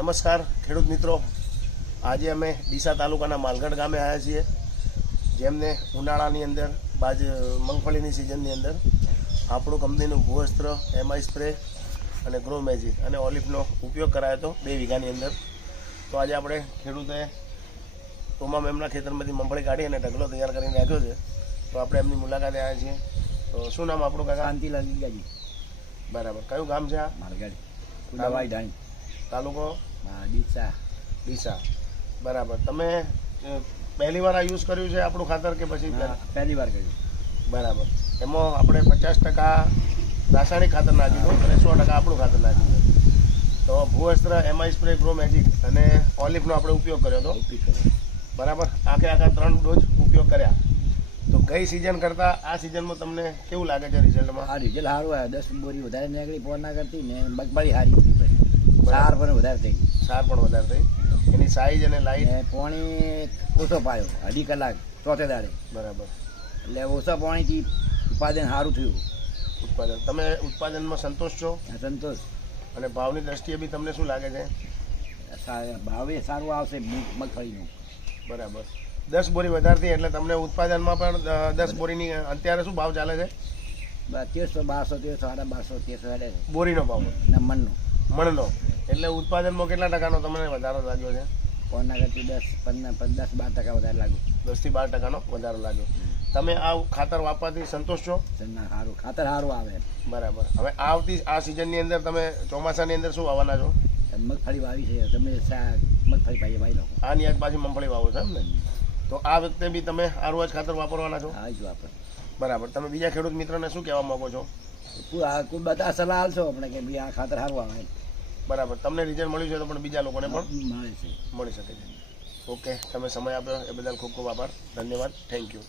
નમસ્કાર ખેડૂત મિત્રો, આજે અમે ડીસા તાલુકાના માલગઢ ગામે આવ્યા છીએ, જેમને ઉનાળાની અંદર મગફળીની સિઝનની અંદર આપણું કંપનીનું ભૂવસ્ત્ર, એમઆઈ સ્પ્રે અને ગ્રો મેજિક અને ઓલિફનો ઉપયોગ કરાયો હતો 2 વીઘાની અંદર. તો આજે આપણે ખેડૂતે ટોમા મેમના ખેતરમાંથી મગફળી કાઢી અને ઢગલો તૈયાર કરીને રાખ્યો છે. તો આપણે એમની મુલાકાતે આવ્યા છીએ. તો શું નામ આપણું કાકા? શાંતિલાલ ગીગાજી. બરાબર. કયું ગામ છે આ? માલગઢ. કુંડાવાઈ ધાણી. તાલુકો? ડીસા. ડીસા. બરાબર. તમે પહેલી વાર આ યુઝ કર્યું છે આપણું ખાતર કે પછી? પહેલી વાર કર્યું. બરાબર. એમાં આપણે 50% રાસાયણિક ખાતર નાખ્યું હતું અને 100% આપણું ખાતર નાખ્યું હતું. તો ભૂવસ્ત્ર, એમઆઈ સ્પ્રે, ગ્રો મેજિક અને ઓલિફનો આપણે ઉપયોગ કર્યો હતો. બરાબર. આખા 3 ડોઝ ઉપયોગ કર્યા. તો ગઈ સિઝન કરતાં આ સિઝનમાં તમને કેવું લાગે છે રિઝલ્ટમાં? આ રિઝલ્ટ સારું આવ્યું. 10 બોરી વધારે નીકળી પોરના કરતી ને મગફળી સારી થઈ. સાર પણ વધારે થઈ ગઈ. સાર પણ વધારે થઈ. એની સાઈઝ અને લાઈટ. પાણી ઓછો પાયો 2.5 કલાક ચોથે દાડે. બરાબર. એટલે ઓછા પાણીથી ઉત્પાદન સારું થયું. તમે ઉત્પાદનમાં સંતોષ છો? સંતોષ. અને ભાવની દ્રષ્ટિએ બી તમને શું લાગે છે? ભાવે સારું આવશે મગફળીનું. બરાબર. 10 બોરી વધારે થઈ એટલે તમને ઉત્પાદનમાં પણ 10 બોરીની અત્યારે શું ભાવ ચાલે છે? 1300, 1200, 1300, 1300 ચાલે છે બોરીનો ભાવ ના મણનો. એટલે ઉત્પાદનમાં કેટલા ટકાનો તમને વધારો લાગ્યો છે? પોરના કરતી 10-12% વધારે લાગ્યું. 10 થી 12% વધારો લાગ્યો. તમે આ ખાતર વાપરવાથી સંતોષ છો? સારું ખાતર સારું આવે. બરાબર. હવે આવતી આ સિઝનની અંદર તમે ચોમાસાની અંદર શું વાવવાના છો? મગફળી વાવી છે. તમે મગફળી વાવી લો. આની આજ પાછી મગફળી વાવો છો એમ ને? તો આ વખતે બી તમે આ રોજ ખાતર વાપરવાના છો? હા જ વાપર. બરાબર. તમે બીજા ખેડૂત મિત્રોને શું કહેવા માંગો છો? કોઈ બધા સલાહ આપશો આપણે કે ભાઈ આ ખાતર સારું આવે. બરાબર. તમને રિઝલ્ટ મળ્યું છે તો પણ બીજા લોકોને પણ મળે છે. મળી શકે છે. ઓકે, તમે સમય આપ્યો એ બદલ ખૂબ ખૂબ આભાર. ધન્યવાદ. Thank you.